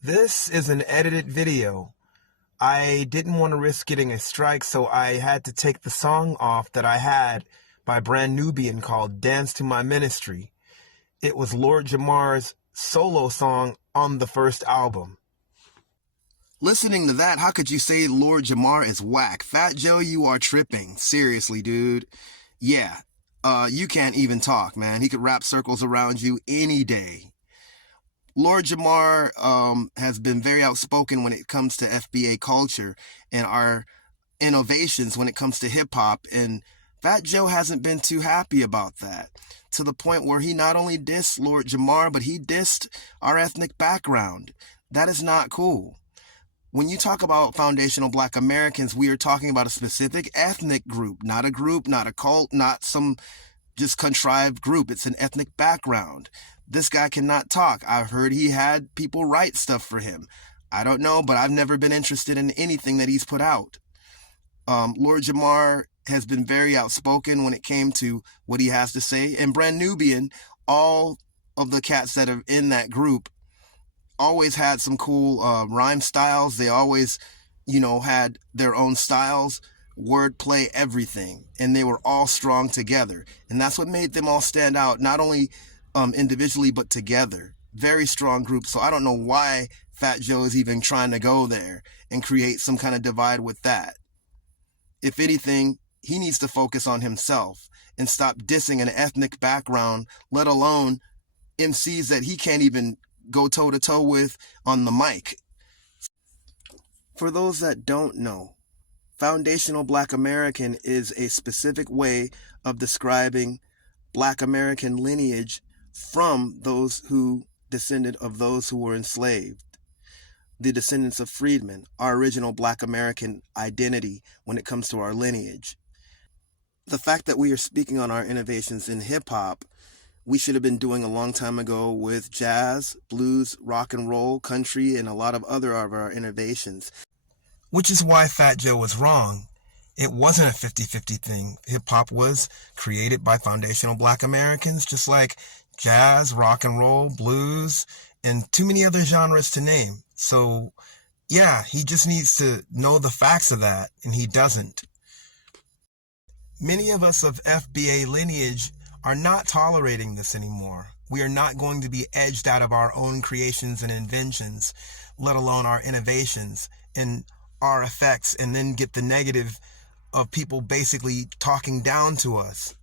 This is an edited video. I didn't want to risk getting a strike, so I had to take the song off that I had by Brand Nubian called Dance to My Ministry. It was Lord Jamar's solo song on the first album. Listening to that, how could you say Lord Jamar is whack? Fat Joe, you are tripping. Seriously, dude. Yeah, you can't even talk, man. He could wrap circles around you any day. Lord Jamar has been very outspoken when it comes to FBA culture and our innovations when it comes to hip hop, and Fat Joe hasn't been too happy about that, to the point where he not only dissed Lord Jamar, but he dissed our ethnic background. That is not cool. When you talk about foundational Black Americans, we are talking about a specific ethnic group, not a group, not a cult, not some just contrived group. It's an ethnic background. This guy cannot talk. I've heard he had people write stuff for him. I don't know, but I've never been interested in anything that he's put out. Lord Jamar has been very outspoken when it came to what he has to say. And Brand Nubian, all of the cats that are in that group always had some cool rhyme styles. They always, had their own styles, wordplay, everything. And they were all strong together. And that's what made them all stand out, not only individually, but together. Very strong group. So I don't know why Fat Joe is even trying to go there and create some kind of divide with that. If anything, he needs to focus on himself and stop dissing an ethnic background, let alone MCs that he can't even go toe-to-toe with on the mic. For those that don't know, foundational Black American is a specific way of describing Black American lineage from those who descended of those who were enslaved. The descendants of freedmen, our original Black American identity when it comes to our lineage. The fact that we are speaking on our innovations in hip-hop, we should have been doing a long time ago with jazz, blues, rock and roll, country, and a lot of other of our innovations. Which is why Fat Joe was wrong. It wasn't a 50-50 thing. Hip-hop was created by foundational Black Americans, just like jazz, rock and roll, blues, and too many other genres to name. So, yeah, he just needs to know the facts of that, and he doesn't. Many of us of FBA lineage are not tolerating this anymore. We are not going to be edged out of our own creations and inventions, let alone our innovations and our effects, and then get the negative of people basically talking down to us.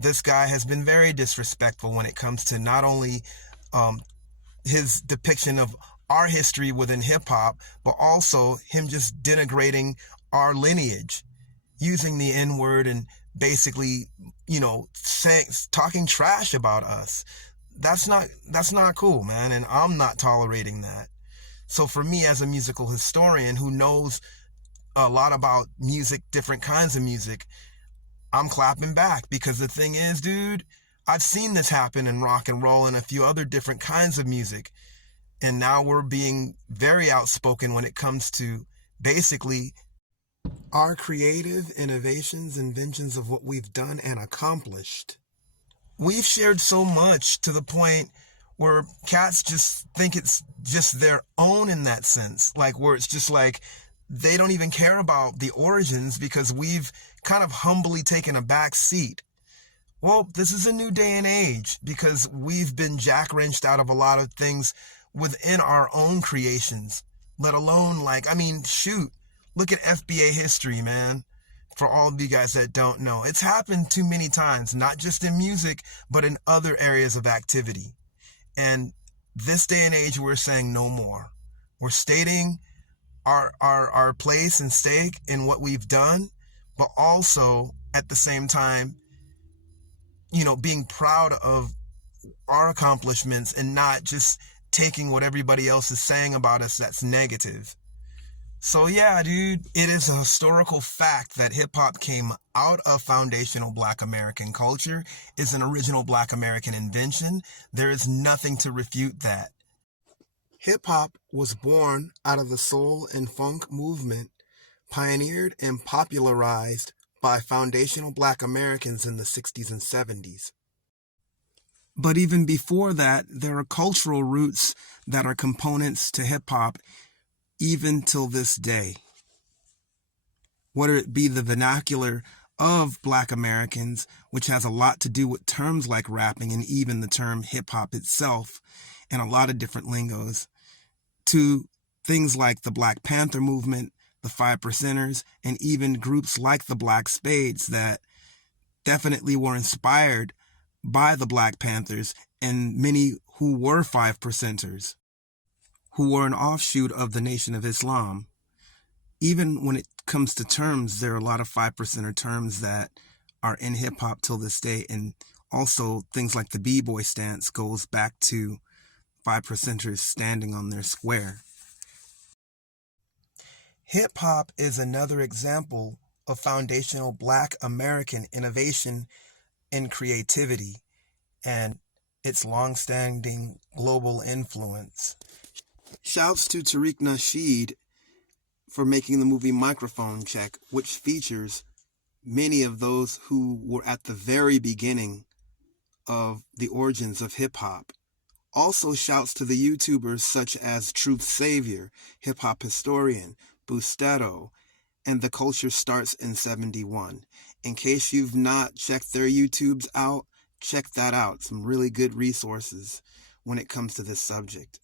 This guy has been very disrespectful when it comes to not only his depiction of our history within hip-hop, but also him just denigrating our lineage, using the N-word and basically, talking trash about us. That's not cool, man, and I'm not tolerating that. So for me, as a musical historian who knows a lot about music, different kinds of music, I'm clapping back, because the thing is, dude, I've seen this happen in rock and roll and a few other different kinds of music. And now we're being very outspoken when it comes to basically our creative innovations, inventions of what we've done and accomplished. We've shared so much to the point where cats just think it's just their own in that sense. Like, where it's just like they don't even care about the origins because we've kind of humbly taken a back seat. Well, this is a new day and age because we've been jack-wrenched out of a lot of things within our own creations, let alone shoot, look at FBA history, man. For all of you guys that don't know, it's happened too many times, not just in music, but in other areas of activity. And this day and age, we're saying no more. We're stating our place and stake in what we've done, but also at the same time, being proud of our accomplishments and not just taking what everybody else is saying about us that's negative. So yeah, dude, it is a historical fact that hip-hop came out of foundational Black American culture. It's an original Black American invention. There is nothing to refute that. Hip-hop was born out of the soul and funk movement, pioneered and popularized by foundational Black Americans in the 60s and 70s. But even before that, there are cultural roots that are components to hip-hop even till this day. Whether it be the vernacular of Black Americans, which has a lot to do with terms like rapping and even the term hip-hop itself, and a lot of different lingos, to things like the Black Panther movement, the Five Percenters, and even groups like the Black Spades that definitely were inspired by the Black Panthers and many who were Five Percenters, who were an offshoot of the Nation of Islam. Even when it comes to terms, there are a lot of 5%er terms that are in hip-hop till this day, and also things like the b-boy stance goes back to 5%ers standing on their square. Hip-hop is another example of foundational Black American innovation and creativity and its long-standing global influence. Shouts to Tariq Nasheed for making the movie Microphone Check, which features many of those who were at the very beginning of the origins of hip-hop. Also shouts to the YouTubers such as Truth Savior, Hip Hop Historian, Boostetto, and The Culture Starts in 71. In case you've not checked their YouTubes out, check that out. Some really good resources when it comes to this subject.